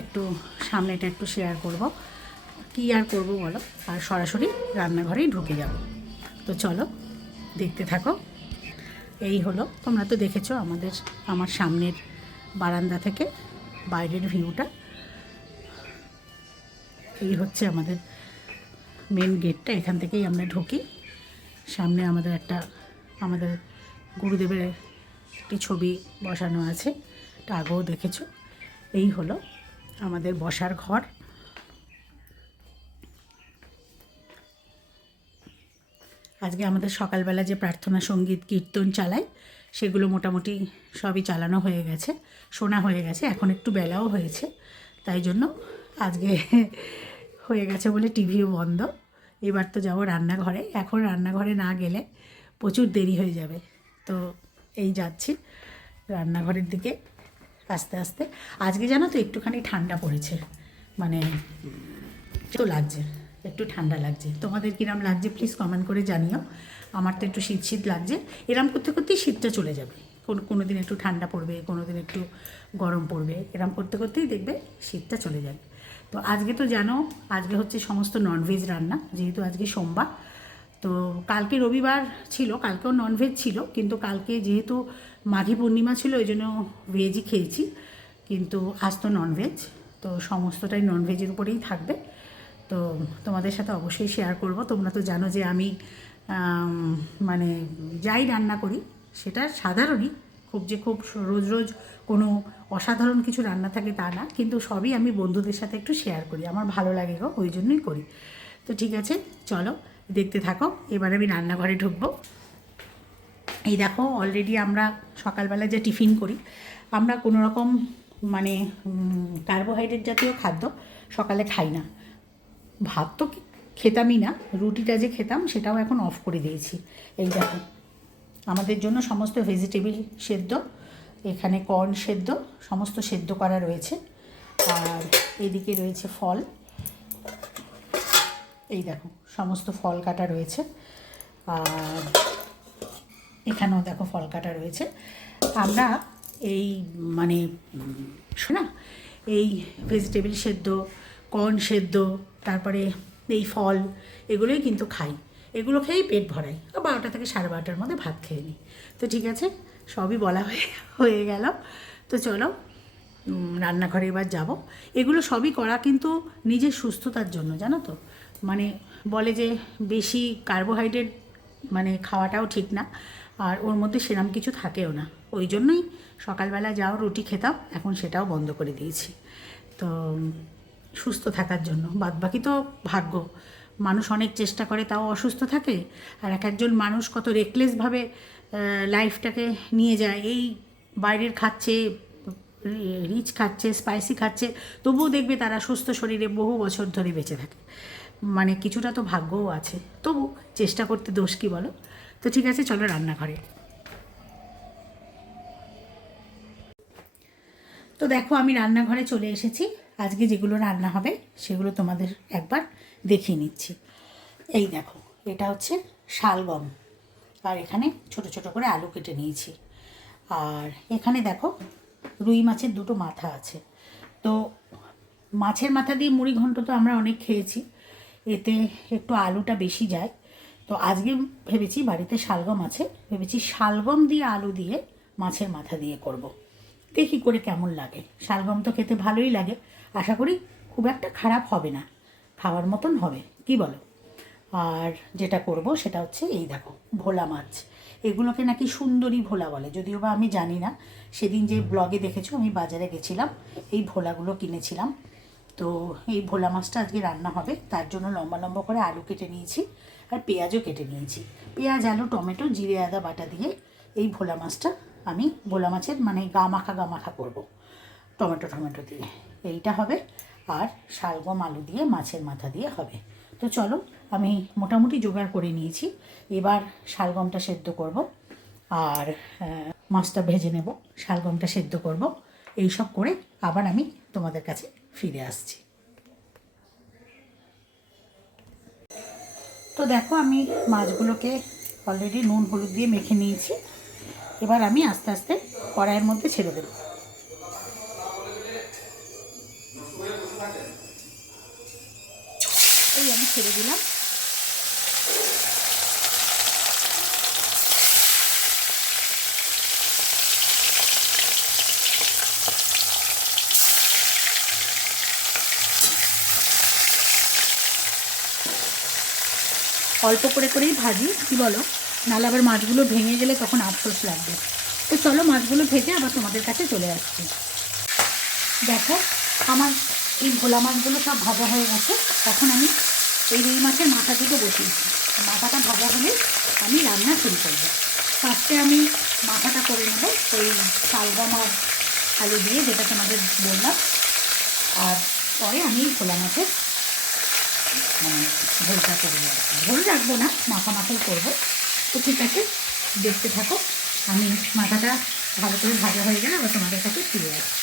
একটু সামনেটা একটু শেয়ার করব। কী আর করব বলো, আর সরাসরি রান্নাঘরেই ঢুকে যাব। তো চলো দেখতে থাকো। এই হলো, তোমরা তো দেখেছো আমার সামনের বারান্দা থেকে বাইরের ভিউটা। এই হচ্ছে আমাদের মেন গেটটা, এখান থেকেই আমরা ঢুকি। সামনে আমাদের গুরুদেবের একটি ছবি বসানো আছে, এটা আগেও দেখেছো। এই হলো আমাদের বসার ঘর। আজকে আমাদের সকালবেলা যে প্রার্থনা সঙ্গীত কীর্তন চালায় সেগুলো মোটামুটি সবই চালানো হয়ে গেছে, শোনা হয়ে গেছে। এখন একটু বেলাও হয়েছে, তাই জন্য আজকে হয়ে গেছে বলে টিভিও বন্ধ। এবার তো যাবো রান্নাঘরে। এখন রান্নাঘরে না গেলে প্রচুর দেরি হয়ে যাবে। তো এই যাচ্ছি রান্নাঘরের দিকে আস্তে আস্তে। আজকে জানো তো একটুখানি ঠান্ডা পড়েছে, মানে তো লাগছে, একটু ঠান্ডা লাগছে। তোমাদের কিরম লাগছে প্লিজ কমেন্ট করে জানিও। আমার তো একটু শীত শীত লাগছে। এরম করতে করতেই শীতটা চলে যাবে। কোনো দিন একটু ঠান্ডা পড়বে, কোনো দিন একটু গরম পড়বে, এরম করতে করতেই দেখবে শীতটা চলে যাবে। তো আজকে তো জানো, আজকে হচ্ছে সমস্ত ননভেজ রান্না, যেহেতু আজকে সোমবার। তো কালকে রবিবার ছিল, কালকেও ননভেজ ছিল, কিন্তু কালকে যেহেতু মাঘী পূর্ণিমা ছিল ওই জন্য ভেজই খেয়েছি, কিন্তু আজ তো ননভেজ। তো সমস্তটাই ননভেজের উপরেই থাকবে। তো তোমাদের সাথে অবশ্যই শেয়ার করব। তোমরা তো জানো যে আমি মানে যাই রান্না করি সেটা সাধারণই, খুব রোজ রোজ কোনো অসাধারণ কিছু রান্না থাকে তা না, কিন্তু সবই আমি বন্ধুদের সাথে একটু শেয়ার করি, আমার ভালো লাগে গো, ওই জন্যই করি। তো ঠিক আছে, চলো দেখতে থাকো। এবার আমি রান্নাঘরে ঢুকবো। এই দেখো, অলরেডি আমরা সকালবেলা যে টিফিন করি, আমরা কোনো রকম মানে কার্বোহাইড্রেট জাতীয় খাদ্য সকালে খাই না। ভাত তো খেতামই না, রুটিটা যে খেতাম সেটাও এখন অফ করে দিয়েছি। এই দেখো, আমাদের জন্য সমস্ত ভেজিটেবল সেদ্ধ, এখানে কর্ন সেদ্ধ, সমস্ত সেদ্ধ করা রয়েছে। আর এদিকে রয়েছে ফল, এই দেখো সমস্ত ফল কাটা রয়েছে। আর এখানেও দেখো ফল কাটা রয়েছে। আমরা এই মানে শোনা, এই ভেজিটেবল সেদ্ধ, কর্ন সেদ্ধ, তারপরে এই ফল, এগুলোই কিন্তু খাই। এগুলো খেয়েই পেট ভরাই, 12টা থেকে 12:30টার মধ্যে ভাত খেয়ে নিই। তো ঠিক আছে, সবই বলা হয়ে গেল। তো চলো রান্নাঘরে এবার যাব। এগুলো সবই করা কিন্তু নিজের সুস্থতার জন্য, জানো তো। মানে বলে যে বেশি কার্বোহাইড্রেট মানে খাওয়াটাও ঠিক না, আর ওর মধ্যে সেরম কিছু থাকেও না। ওই জন্যই সকালবেলা যাও রুটি খেতাম, এখন সেটাও বন্ধ করে দিয়েছি। তো সুস্থ থাকার জন্য, বাদবাকি তো ভাগ্য। মানুষ অনেক চেষ্টা করে তাও অসুস্থ থাকে, আর এক একজন মানুষ কত রেকলেসভাবে লাইফটাকে নিয়ে যায়। এই বাইরের খাচ্ছে, রিচ খাচ্ছে, স্পাইসি খাচ্ছে, তবুও দেখবে তারা সুস্থ শরীরে বহু বছর ধরে বেঁচে থাকে। মানে কিছুটা তো ভাগ্যও আছে, তবু চেষ্টা করতে দোষ কী বলো। তো ঠিক আছে, চলো রান্নাঘরে। তো দেখো আমি রান্নাঘরে চলে এসেছি। আজকে যেগুলো রান্না হবে সেগুলো তোমাদের একবার দেখিয়ে নিচ্ছি। এই দেখো, এটা হচ্ছে শালগম, আর এখানে ছোট ছোট করে আলু কেটে নিয়েছি। আর এখানে দেখো রুই মাছের 2টো মাথা আছে। তো মাছের মাথা দিয়ে মুড়ি ঘন্ট তো আমরা অনেক খেয়েছি, এতে একটু আলুটা বেশি যায়। তো আজকে ভেবেছি, বাড়িতে শালগম আছে, ভেবেছি শালগম দিয়ে আলু দিয়ে মাছের মাথা দিয়ে করব। দেখি করে কেমন লাগে। শালগম তো খেতে ভালোই লাগে, আশা করি খুব একটা খারাপ হবে না, খাওয়ার মতন হবে, কি বলো। আর যেটা করব সেটা হচ্ছে এই দেখো ভোলা মাছ। এগুলোকে নাকি সুন্দরী ভোলা বলে, যদিও বা আমি জানি না। সেদিন যে ব্লগে দেখেছো আমি বাজারে গেছিলাম, এই ভোলাগুলো কিনেছিলাম। তো এই ভোলা মাছটা আজকে রান্না হবে, তার জন্য লম্বা লম্বা করে আলু কেটে নিয়েছি, আর পেঁয়াজও কেটে নিয়েছি। পেঁয়াজ, আলু, টমেটো, জিরে, আদা বাটা দিয়ে এই ভোলা মাছটা আমি ভোলা মাছের মানে গা মাখা করবো টমেটো দিয়ে, এইটা হবে। আর শালগম আলু দিয়ে মাছের মাথা দিয়ে হবে। তো চলো, আমি মোটামুটি জোগাড় করে নিয়েছি। এবার শালগমটা সেদ্ধ করব, আর মাছটা ভেজে নেব, শালগমটা সেদ্ধ করব, এই সব করে আবার আমি তোমাদের কাছে ফিরে আসছি। তো দেখো আমি মাছগুলোকে অলরেডি নুন হলুদ দিয়ে মেখে নিয়েছি। এবার আমি আস্তে আস্তে কড়াইয়ের মধ্যে ছেড়ে দেব। ছেড়ে দিলাম। অল্প করে করেই ভাজি, কি বলো, নাহলে আবার মাছগুলো ভেঙে গেলে তখন আফসোস লাগবে। তো চলো মাছগুলো ভেজে আবার তোমাদের কাছে চলে আসছি। দেখো আমার এই ভোলা মাছগুলো সব ভাজা হয়ে গেছে। এখন আমি এই রুই মাছের মাথা দুটো বসিয়েছি। মাথাটা ভাজা হলে আমি রান্না শুরু করব। ফার্স্টে আমি মাথাটা করে নেব ওই শালগম আর আলু দিয়ে, যেটা তোমাদের বললাম। আর পরে আমি ভোলা মাছের ঝোলটা করে নেব। ঝোল রাখবো না, মাখা মাখাই করবো। তো ঠিক আছে, দেখতে থাকো। আমি মাথাটা ভালো করে ভাজা হয়ে গেলে আবার তোমাদের কাছে ফিরে আসছি।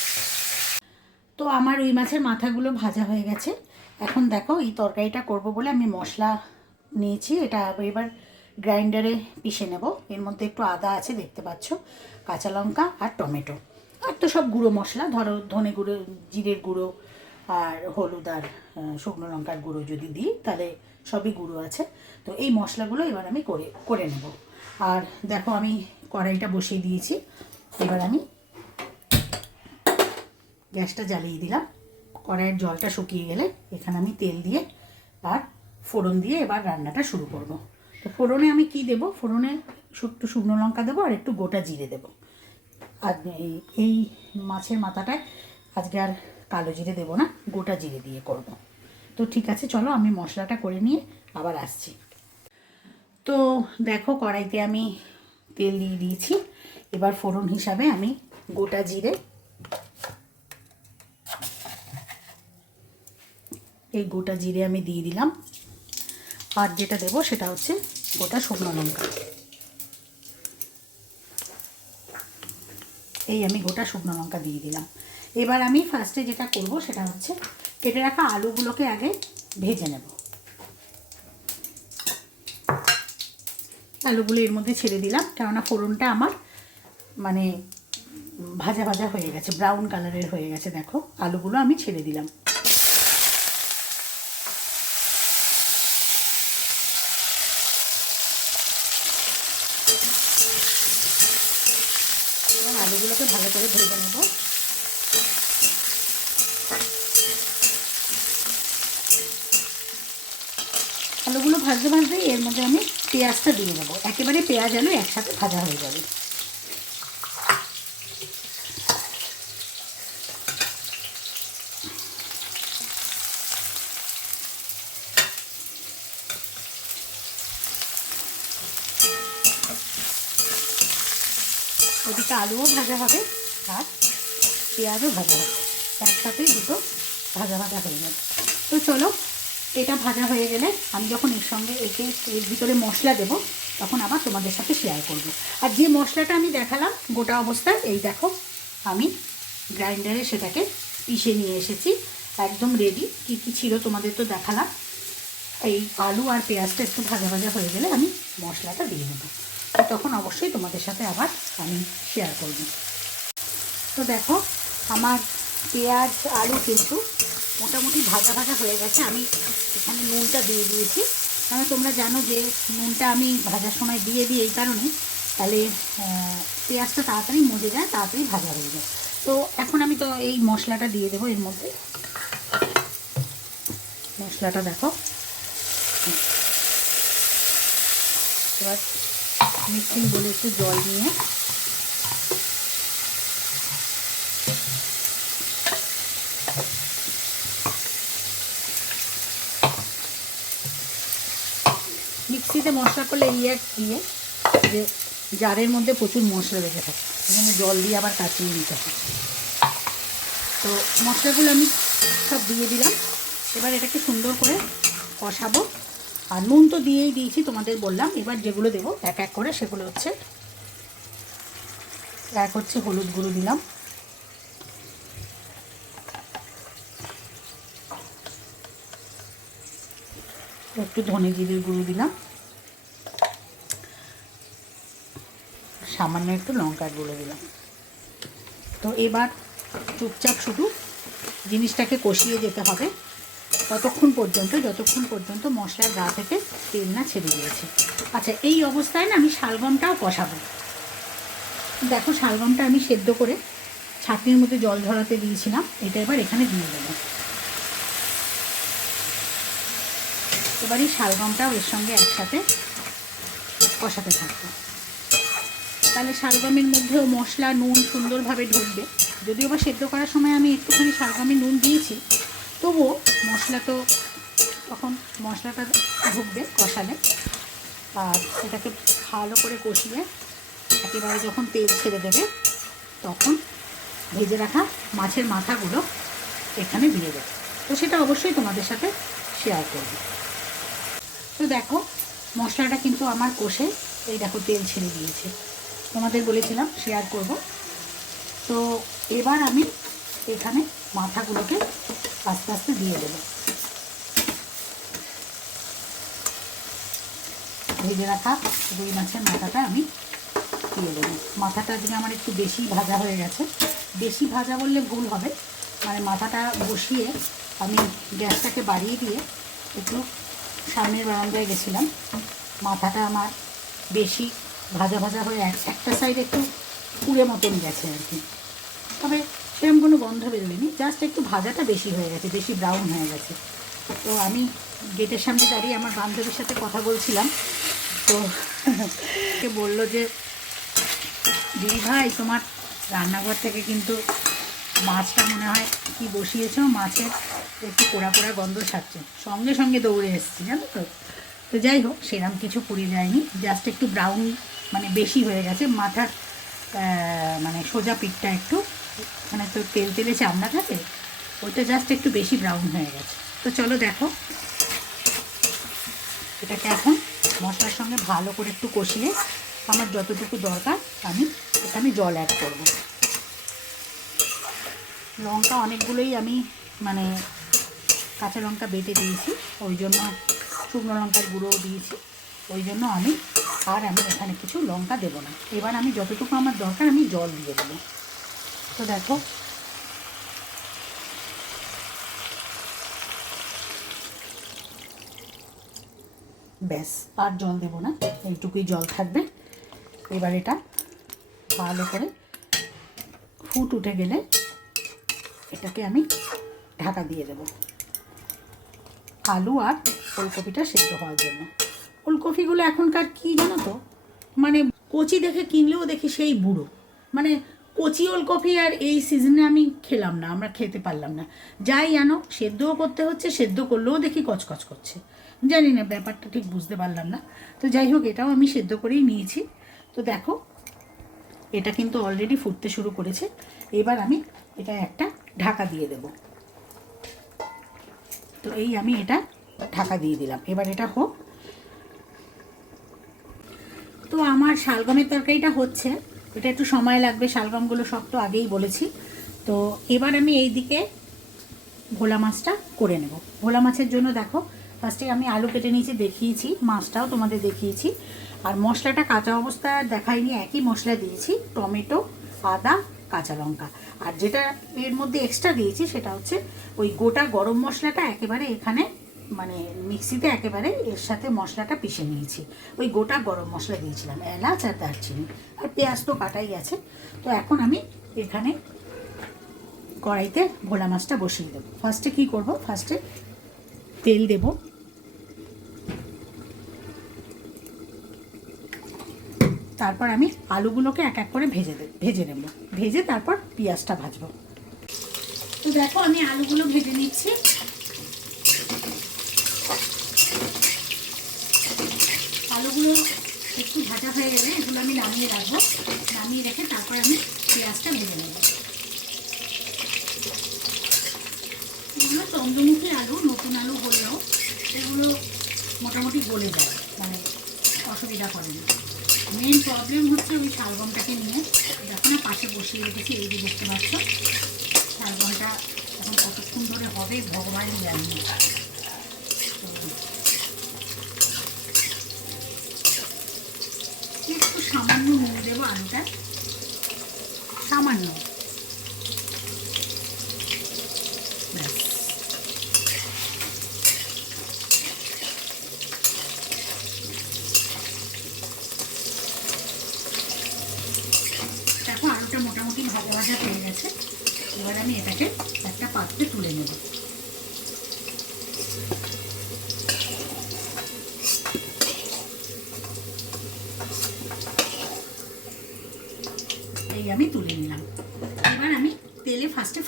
তো আমার রুই মাছের মাথাগুলো ভাজা হয়ে গেছে। এখন দেখো এই তরকারিটা করব বলে আমি মশলা নিয়েছি। এটা এবার গ্রাইন্ডারে পিষে নেব। এর মধ্যে একটু আদা আছে দেখতে পাচ্ছ, কাঁচা লঙ্কা আর টমেটো, আর তো সব গুঁড়ো মশলা, ধরো ধনে গুঁড়ো, জিরের গুঁড়ো আর হলুদ আর শুকনো লঙ্কার গুঁড়ো যদি দিই তাহলে সবই গুঁড়ো আছে। তো এই মশলাগুলো এবার আমি করে নেব। আর দেখো আমি কড়াইটা বসিয়ে দিয়েছি। এবার আমি গ্যাসটা জ্বালিয়ে দিলাম। কড়াইয়ের জলটা শুকিয়ে গেলে এখানে আমি তেল দিয়ে আর ফোড়ন দিয়ে এবার রান্নাটা শুরু করব। তো ফোড়নে আমি কি দেব, ফোড়নে একটু শুকনো লঙ্কা দেবো আর একটু গোটা জিরে দেবো। আর এই মাছের মাথাটায় আজকে আর কালো জিরে দেবো না, গোটা জিরে দিয়ে করব। তো ঠিক আছে, চলো আমি মশলাটা করে নিয়ে আবার আসছি। তো দেখো কড়াইতে আমি তেল দিয়ে দিয়েছি। এবার ফোড়ন হিসাবে আমি গোটা জিরে, এই গোটা জিরে আমি দিয়ে দিলাম। আর যেটা দেবো সেটা হচ্ছে গোটা শুকনো লঙ্কা। এই আমি গোটা শুকনো লঙ্কা দিয়ে দিলাম। এবার আমি ফার্স্টে যেটা করব সেটা হচ্ছে কেটে রাখা আলুগুলোকে আগে ভেজে নেব। আলুগুলো এর মধ্যে ছেড়ে দিলাম, কেননা ফোড়নটা আমার মানে ভাজা ভাজা হয়ে গেছে, ব্রাউন কালারের হয়ে গেছে। দেখো আলুগুলো আমি ছেড়ে দিলাম। আলুগুলোকে ভালো করে ভেজে নেব। আলুগুলো ভাজতে ভাজতে এর মধ্যে আমি পেঁয়াজটা দিয়ে দেবো। একেবারে পেঁয়াজ আলু একসাথে ভাজা হয়ে যাবে। ওদিকে আলুও ভাজা হবে আর পেঁয়াজও ভাজা হবে, একসাথেই দুটো ভাজা ভাজা হয়ে যাবে। তো চলো, এটা ভাজা হয়ে গেলে আমি যখন এর সঙ্গে এর ভিতরে মশলা দেব তখন আবার তোমাদের সাথে শেয়ার করব। আর যে মশলাটা আমি দেখালাম গোটা অবস্থায়, এই দেখো আমি গ্রাইন্ডারে সেটাকে পিষে নিয়ে এসেছি, একদম রেডি। কী কী ছিল তোমাদের তো দেখালাম। এই আলু আর পেঁয়াজটা একটু ভাজা ভাজা হয়ে গেলে আমি মশলাটা দিয়ে দেবো। তো তখন অবশ্যই তোমাদের সাথে আবার আমি শেয়ার করব। তো দেখো আমার পেঁয়াজ আলু কিন্তু মোটামুটি ভাজা ভাজা হয়ে গেছে। আমি এখানে নুনটা দিয়ে দিয়েছি, কারণ তোমরা জানো যে নুনটা আমি ভাজার সময় দিয়ে দিই এই কারণে, তাহলে পেঁয়াজটা তাড়াতাড়ি মজে যায়, তাড়াতাড়ি ভাজা হয়ে যায়। তো এখন আমি তো এই মশলাটা দিয়ে দেবো এর মধ্যে। মশলাটা দেখো, এবার মিক্সিং বলে একটু জল নিয়ে মিক্সিতে মশলা করলে ইয়ে যে জারের মধ্যে প্রচুর মশলা লেগে থাকে, এখানে জল দিয়ে আবার কাচিয়ে নিতে হয়। তো মশলাগুলো আমি সব দিয়ে দিলাম। এবার এটাকে সুন্দর করে কষাবো। আর নুন তো দিয়েই দিয়েছি তোমাদের বললাম। এবার যেগুলো দেবো এক এক করে সেগুলো হচ্ছে, এক হচ্ছে হলুদ গুঁড়ো দিলাম, একটু ধনে জিরের গুঁড়ো দিলাম, সামান্য একটু লঙ্কার গুঁড়ো দিলাম। তো এবার চুপচাপ শুধু জিনিসটাকে কষিয়ে যেতে হবে। ততক্ষণ পর্যন্ত, যতক্ষণ পর্যন্ত মশলার গা থেকে তেল না ছেড়ে দিয়েছে। আচ্ছা, এই অবস্থায় না আমি শালগমটাও কষাবো। দেখো, শালগমটা আমি সেদ্ধ করে ছাঁকনির মধ্যে জল ঝরাতে দিয়েছিলাম, এটা এবার এখানে দিয়ে দেবো। এবার এই শালগমটাও এর সঙ্গে একসাথে কষাতে থাকবো। তাহলে শালগমের মধ্যেও মশলা নুন সুন্দরভাবে ঢুকবে। যদিও বা সেদ্ধ করার সময় আমি একটুখানি শালগমে নুন দিয়েছি, তবুও মশলা তো তখন মশলাটা ঢুকবে কষালে। আর এটাকে ভালো করে কষিয়ে একেবারে যখন তেল ছেড়ে দেবে, তখন ভেজে রাখা মাছের মাথাগুলো এখানে দিয়ে দেবে। তো সেটা অবশ্যই তোমাদের সাথে শেয়ার করব। তো দেখো, মশলাটা কিন্তু আমার কষে এই দেখো তেল ছেড়ে দিয়েছে। তোমাদের বলেছিলাম শেয়ার করব। তো এবার আমি এখানে মাথাগুলোকে আস্তে আস্তে দিয়ে দেবো। ভেজে রাখা রুই মাছের মাথাটা আমি দিয়ে দেবো। মাথাটা আজকে আমার একটু বেশি ভাজা হয়ে গেছে। বেশি ভাজা বললে ভুল হবে, মানে মাথাটা বসিয়ে আমি গ্যাসটাকে বাড়িয়ে দিয়ে একটু সামনের বারান্দায় গেছিলাম। মাথাটা আমার বেশি ভাজা ভাজা হয়ে একটা সাইড একটু পুড়ে মতন গেছে আর কি। তবে সেরকম কোনো গন্ধ বেরোয়নি, জাস্ট একটু ভাজাটা বেশি হয়ে গেছে, বেশি ব্রাউন হয়ে গেছে। তো আমি গেটের সামনে দাঁড়িয়ে আমার বান্ধবীর সাথে কথা বলছিলাম। তো সে বলল যে, দিদি ভাই, তোমার রান্নাঘর থেকে কিন্তু মাছটা মনে হয় কি বসিয়েছ, মাছের একটু পোড়া পোড়া গন্ধ ছাড়ছে। সঙ্গে সঙ্গে দৌড়ে এসেছি, জানো তো। তো যাই হোক, সেরকম কিছু পুড়ে যায়নি, জাস্ট একটু ব্রাউন মানে বেশি হয়ে গেছে। মাথার মানে সোজা পিঠটা একটু, মানে তো তেল তেলে চামড়া থাকে, ওইটা জাস্ট একটু বেশি ব্রাউন হয়ে গেছে। তো চলো দেখো, এটাকে এখন মশলার সঙ্গে ভালো করে একটু কষিয়ে আমার যতটুকু দরকার আমি এখানে জল অ্যাড করব। লঙ্কা অনেকগুলোই আমি মানে কাঁচা লঙ্কা বেটে দিয়েছি, ওই জন্য শুকনো লঙ্কার গুঁড়োও দিয়েছি, ওই জন্য আমি এখানে কিছু লঙ্কা দেবো না। এবার আমি যতটুকু আমার দরকার আমি জল দিয়ে দেবো। তো দেখো, ব্যাস, আর জল দেবো না, এইটুকুই জল থাকবে। এবার এটা ভালো করে ফুট উঠে গেলে এটাকে আমি ঢাকা দিয়ে দেব আলু আর ওলকপিটা সেদ্ধ হওয়ার জন্য। ওলকপিগুলো এখনকার কি জানো তো, মানে কচি দেখে কিনলেও দেখি সেই বুড়ো, মানে কচি ওলকপি আর এই সিজনে আমি খেলাম না, আমরা খেতে পারলাম না। যাই জানো, সেদ্ধও করতে হচ্ছে, সেদ্ধ করলেও দেখি কচকচ করছে, জানি না ব্যাপারটা ঠিক বুঝতে পারলাম না। তো যাই হোক, এটাও আমি সেদ্ধ করেই নিয়েছি। তো দেখো, এটা কিন্তু অলরেডি ফুটতে শুরু করেছে। এবার আমি এটা একটা ঢাকা দিয়ে দেব। তো এই আমি এটা ঢাকা দিয়ে দিলাম, এবার এটা হোক। তো আমার শালগমের তরকারিটা হচ্ছে, এটা একটু সময় লাগবে, শালগমগুলো সব তো আগেই বলেছি। তো এবার আমি এই দিকে ভোলা মাছটা করে নেব। ভোলা মাছের জন্য দেখো, ফার্স্টে আমি আলু কেটে নিয়েছি, দেখিয়েছি, মাছটাও তোমাদের দেখিয়েছি। আর মশলাটা কাঁচা অবস্থায় দেখাইনি, একই মশলা দিয়েছি, টমেটো, আদা, কাঁচা লঙ্কা। আর যেটা এর মধ্যে এক্সট্রা দিয়েছি সেটা হচ্ছে ওই গোটা গরম মশলাটা একেবারে এখানে মানে মিক্সিতে একেবারে এর সাথে মশলাটা পিষে নিয়েছি। ওই গোটা গরম মশলা দিয়েছিলাম, এলাচ আর দারচিনি, আর পেঁয়াজ তো কাটাই আছে। তো এখন আমি এখানে কড়াইতে ভোলা মাছটা বসিয়ে দেবো। ফার্স্টে কী করব, ফার্স্টে তেল দেব, তারপর আমি আলুগুলোকে এক এক করে ভেজে নেব, ভেজে তারপর পেঁয়াজটা ভাজবো। তো দেখো, আমি আলুগুলো ভেজে নিচ্ছি। আলুগুলো একটু ভাজা হয়ে গেলে এগুলো আমি নামিয়ে রাখবো, নামিয়ে রেখে তারপর আমি পেঁয়াজটা ভেজে নেব। এগুলো চন্দ্রমুখী আলু, নতুন আলু হলেও এগুলো মোটামুটি গলে যায়, মানে অসুবিধা করে না। মেন প্রবলেম হচ্ছে ওই শালগমটাকে নিয়ে। দেখো না, পাশে বসিয়ে রেখেছি, এই যে দেখতে পাচ্ছ, শালগমটা এখন কতক্ষণ ধরে হবে ভগবানই জানি। একটু সামান্য নুন দেবো আলুটা, সামান্য, ব্যাস।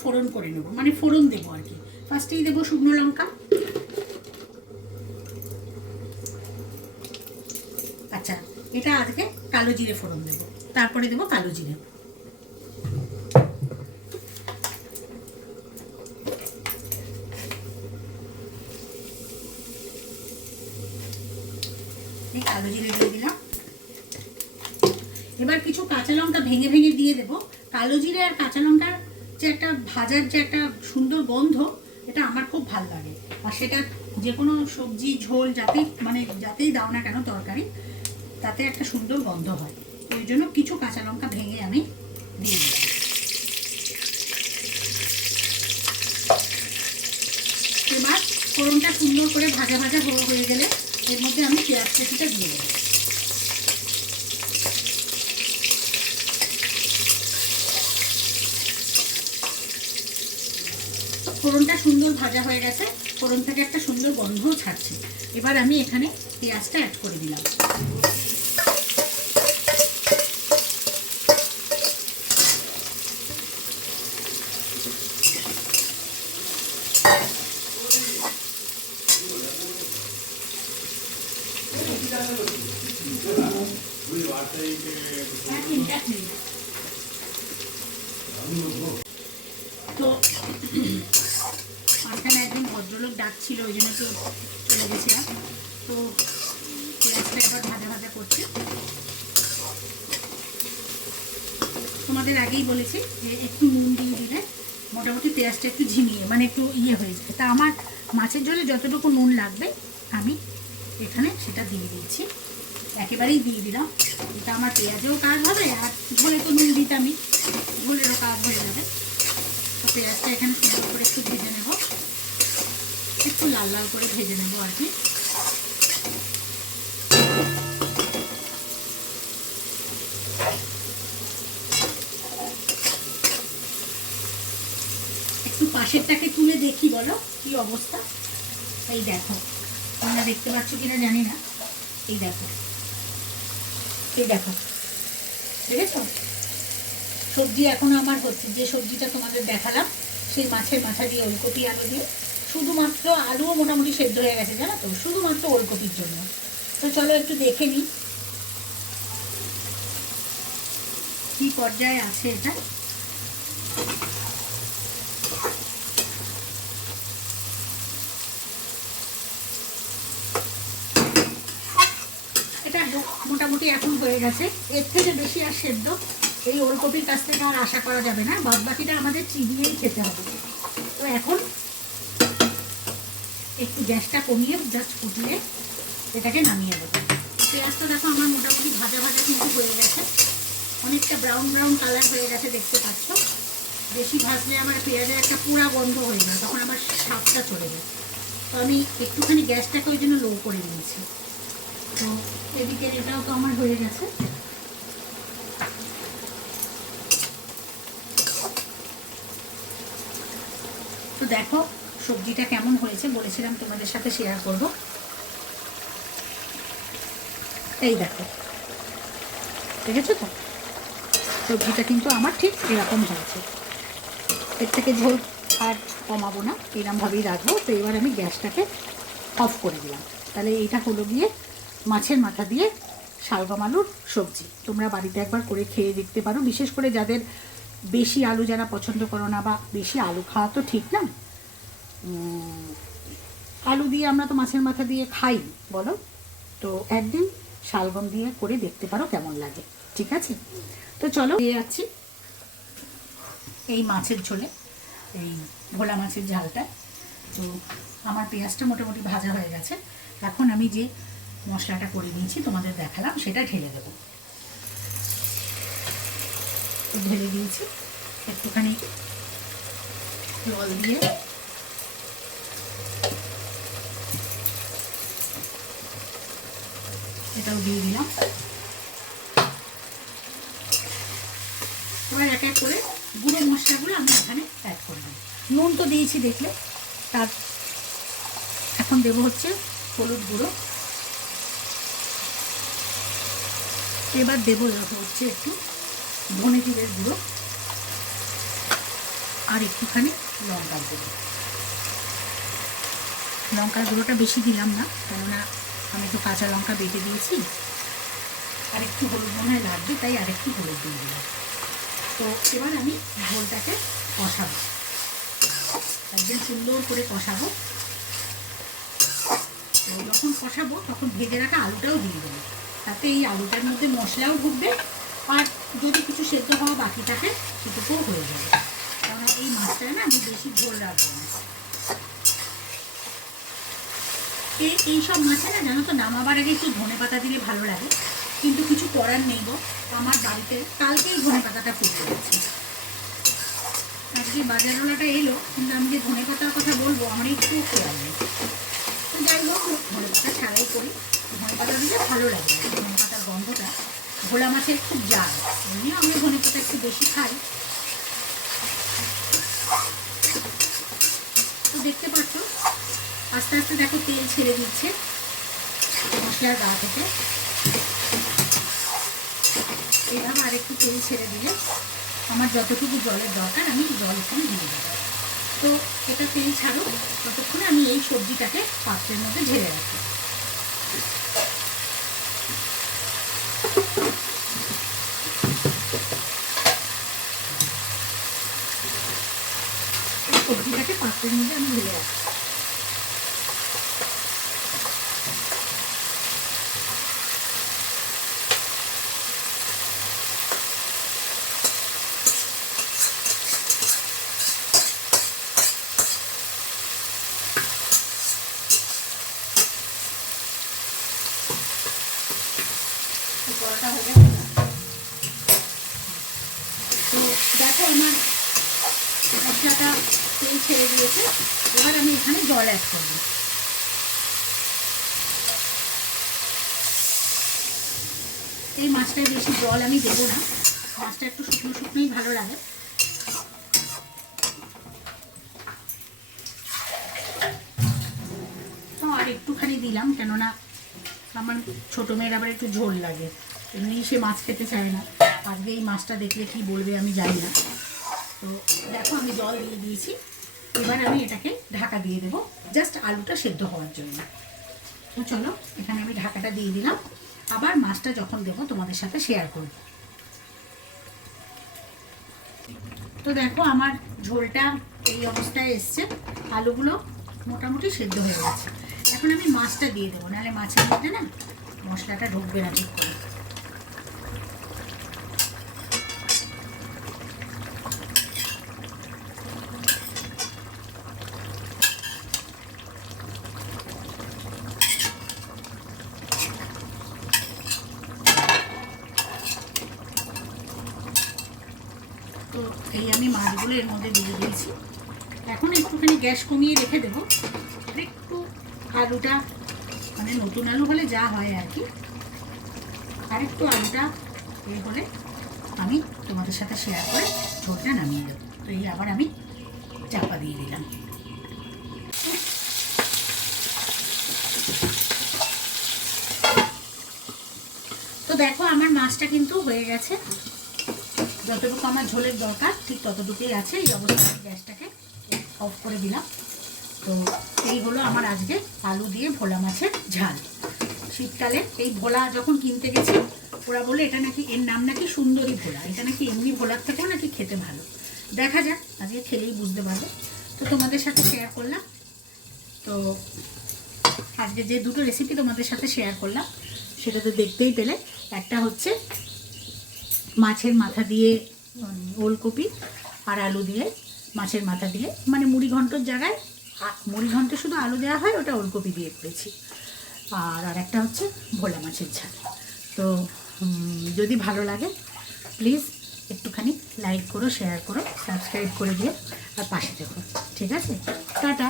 ফোড়ন করে নেবো, মানে ফোড়ন দেবো আর কি। ফার্স্টেই দেবো শুকনো লঙ্কা, আচ্ছা এটা আজকে কালো জিরে ফোড়ন দেবো, তারপরে দেবো কালো জিরে। এই কালো জিরে দিয়ে দিলাম। এবার কিছু কাঁচা লঙ্কা ভেঙে ভেঙে দিয়ে দেবো। কালো জিরে আর কাঁচা লঙ্কার যে একটা ভাজার যে একটা সুন্দর গন্ধ, এটা আমার খুব ভালো লাগে। আর সেটা যে কোনো সবজি ঝোল যাতেই দাও না কেন তরকারি, তাতে একটা সুন্দর গন্ধ হয়। ওই জন্য কিছু কাঁচা লঙ্কা ভেঙে আমি দিয়ে দিলাম। এবার ফোড়নটা সুন্দর করে ভাজা ভাজা হয়ে গেলে এর মধ্যে আমি পেঁয়াজ কুচিটা দিয়ে দেবো। ফোড়নটা সুন্দর ভাজা হয়ে গেছে, ফোড়ন থেকে একটা সুন্দর গন্ধও ছাড়ছে। এবার আমি এখানে পেঁয়াজটা অ্যাড করে দিলাম। তো মাঝখানে একজন ভদ্রলোক ডাকছিল, ওই জন্য একটু চলে গেছিলাম। তো পেঁয়াজটা এবার ভাজা ভাজা করছি। তোমাদের আগেই বলেছি যে একটু নুন দিয়ে দিলে মোটামুটি পেঁয়াজটা একটু ঝিমিয়ে একটু হয়ে যায়। তা আমার মাছের ঝোলে যতটুকু নুন লাগবে আমি এখানে সেটা দিয়ে দিচ্ছি, একেবারেই দিয়ে দিলাম। এটা আমার পেঁয়াজেও কাজ হবে, আর ঝোলে তো নুন দিতামই, ঝোলেরও কাজ হয়ে যাবে। তো পেঁয়াজটা এখানে সুন্দর করে একটু ভেজে নেব, একটু লাল লাল করে ভেজে নেব আর কি। একটু পাশেরটাকে তুলে দেখি, বলো কি অবস্থা। এই দেখো, তোমরা দেখতে পাচ্ছ কিনা জানি না, এই দেখো, এই দেখো, দেখেছো? সবজি এখনো আমার হচ্ছে, যে সবজিটা তোমাদের দেখালাম সেই মাছের মাথা দিয়ে ওলকপি আলু দিয়ে, শুধুমাত্র আলুও মোটামুটি সেদ্ধ হয়ে গেছে জানো তো, শুধুমাত্র ওলকপির জন্য। তো চলো একটু দেখে নিই কি পর্যায়ে আছে এটা। এটা মোটামুটি এখন হয়ে গেছে, এর থেকে বেশি আর সেদ্ধ এই ওলকপির কাছ থেকে আর আশা করা যাবে না, বাদ বাকিটা আমাদের চিবিয়েই খেতে হবে। তো এখন একটু গ্যাসটা কমিয়ে জাস্ট ফুটিয়ে এটাকে নামিয়ে দেবো। পেঁয়াজটা দেখো আমার মোটামুটি ভাজা ভাজা কিন্তু হয়ে গেছে, অনেকটা ব্রাউন ব্রাউন কালার হয়ে গেছে, দেখতে পাচ্ছ। বেশি ভাজলে আমার পেঁয়াজের একটা পুরা গন্ধ হয়ে যায়, তখন আমার স্বাদটা চলে যায়। তো আমি একটুখানি গ্যাসটাকে ওই জন্য লো করে নিয়েছি। তো এদিকে এটাও তো আমার হয়ে গেছে। তো দেখো সবজিটা কেমন হয়েছে, বলেছিলাম তোমাদের সাথে শেয়ার করব। এই দেখো, দেখেছো তো, সবজিটা কিন্তু আমার ঠিক এরকম হয়েছে। এর থেকে ঝোল আর কমাবো না, এরকমভাবেই রাখবো। তো এবার আমি গ্যাসটাকে অফ করে দিলাম। তাহলে এইটা হলো গিয়ে মাছের মাথা দিয়ে শালগম আলুর সবজি। তোমরা বাড়িতে একবার করে খেয়ে দেখতে পারো, বিশেষ করে যাদের বেশি আলু যারা পছন্দ করো না, বা বেশি আলু খাওয়া তো ঠিক না, আলু দিয়ে আমরা তো মাছের মাথা দিয়ে খাই বলো, তো একদিন শালগম দিয়ে করে দেখতে পারো কেমন লাগে। ঠিক আছে, তো চলো দিয়ে যাচ্ছি এই মাছের ঝোলে, এই ভোলা মাছের ঝালটা। তো আমার পেঁয়াজটা মোটামুটি ভাজা হয়ে গেছে। এখন আমি যে মশলাটা করে নিয়েছি তোমাদের দেখালাম, সেটা ঢেলে দেবো। ঢেলে দিয়েছি, একটুখানি জল দিয়ে এটাও দিয়ে দিলাম। এবার এক এক করে গুঁড়ো মশলাগুলো আমি এখানে অ্যাড করলাম। নুন তো দিয়েছি দেখলে, তার এখন দেবো হচ্ছে হলুদ গুঁড়ো। এবার দেবো হচ্ছে একটু ধনে জিরের গুঁড়ো। আর একটুখানি লঙ্কার গুঁড়ো। লঙ্কার গুঁড়োটা বেশি দিলাম না, কেননা আমি তো কাঁচা লঙ্কা বেটে দিয়েছি। আর একটু হলুদ মনে হয় লাগবে, তাই আর একটু হলুদ দিয়ে দিলাম। তো এবার আমি ঝোলটাকে কষাবো, একদম সুন্দর করে কষাবো। তো যখন কষাবো তখন ভেজে রাখা আলুটাও দিয়ে দেবো, তাতে এই আলুটার মধ্যে মশলাও ঢুকবে, আর যদি কিছু সেদ্ধ হওয়া বাকি থাকে সেটুকুও হয়ে যাবে। কেননা এই মাছটায় না আমি বেশি ঝোল রাখবো না। এইসব মাছে না জানো তো নামাবার আগে একটু ধনেপাতা দিলে ভালো লাগে, কিন্তু কিছু করার নেই গো। আমার বাড়িতে কালকেই ধনেপাতাটা ফুটে গেছে। আজকে বাজারওয়ালাটা এলো, কিন্তু আমি যে ধনেপাতার কথা বলবো আমার একটু খেয়াল নেই। তো যাই হোক, ধনেপাতা ছাড়াই করি, ধনেপাতা দিলে ভালো লাগে। ধনেপাতার গন্ধটা ভোলা মাছের খুব জাল, এমনিও আমি ধনেপাতা একটু বেশি খাই। তো দেখতে পাচ্ছ আস্তে আস্তে দেখো তেল ছেড়ে দিচ্ছে মশলার গা থেকে। এইভাবে আরেকটু তেল ছেড়ে দিলে আমার যতটুকু জলের দরকার আমি জল এখানে দিয়ে দেবো। তো এটা তেল ছাড়ো, ততক্ষণে আমি এই সবজিটাকে পাত্রের মধ্যে ঢেলে রাখি। সবজিটাকে পাত্রের মধ্যে আমি ঢেলে রাখি। কড়াটা হয়ে গেছে। তো দেখো আমার মশলাটা তেল ছেড়ে দিয়েছে। এবার আমি এখানে জল অ্যাড করব। এই মাছটায় বেশি জল আমি দেবো না, মাছটা একটু শুকনো শুকনোই ভালো লাগে। তো আর একটুখানি দিলাম, কেননা আমার ছোটো মেয়ের আবার একটু ঝোল লাগে, এমনি সে মাছ খেতে চায় না। আজকে এই মাছটা দেখলে কি বলবে আমি জানি না। তো দেখো আমি জল দিয়ে দিয়েছি। এবার আমি এটাকে ঢাকা দিয়ে দেবো জাস্ট আলুটা সেদ্ধ হওয়ার জন্য। তো চলো এখানে আমি ঢাকাটা দিয়ে দিলাম, আবার মাছটা যখন দেবো তোমাদের সাথে শেয়ার করব। তো দেখো আমার ঝোলটা এই অবস্থায় এসছে, আলুগুলো মোটামুটি সেদ্ধ হয়ে গেছে। এখন আমি মাছটা দিয়ে দেবো, নাহলে মাছের মধ্যে না মশলাটা ঢুকবে না ঠিক করে। তো এই আমি মাছগুলো এর মধ্যে দিয়ে দিয়েছি। এখন একটুখানি গ্যাস কমিয়ে রেখে দেবো, একটু আলুটা মানে নতুন আলু হলে যা হয় আর কি, আর একটু আলুটা এই হলে আমি তোমাদের সাথে শেয়ার করে ঝোলটা নামিয়ে দেবো। তো এই আবার আমি চাপা দিয়ে দিলাম। তো দেখো আমার মাছটা কিন্তু হয়ে গেছে, যতটুকু আমার ঝোলের দরকার ঠিক ততটুকুই আছে। এই অবস্থায় গ্যাসটাকে অফ করে দিলাম। তো এই হলো আমার আজকে আলু দিয়ে ভোলা মাছের ঝাল। শীতকালে এই ভোলা যখন কিনতে গেছি ওরা বলে এটা নাকি এর নাম নাকি সুন্দরী ভোলা, এটা নাকি এমনি ভোলার থেকেও নাকি খেতে ভালো। দেখা যাক, আজকে খেলেই বুঝতে পারবে। তো তোমাদের সাথে শেয়ার করলাম। তো আজকে যে দুটো রেসিপি তোমাদের সাথে শেয়ার করলাম সেটা তো দেখতেই পেলে। একটা হচ্ছে মাছের মাথা দিয়ে ওলকপি আর আলু দিয়ে, মাছের মাথা দিয়ে মানে মুড়ি ঘন্টর জায়গায় মুড়ি ঘন্টে শুধু আলু দেওয়া হয়, ওটা ওলকপি দিয়ে করেছি। আর একটা হচ্ছে ভোলা মাছের ঝাল। তো যদি ভালো লাগে প্লিজ একটুখানি লাইক করো, শেয়ার করো, সাবস্ক্রাইব করে দিও আর পাশে দেখো। ঠিক আছে, টাটা।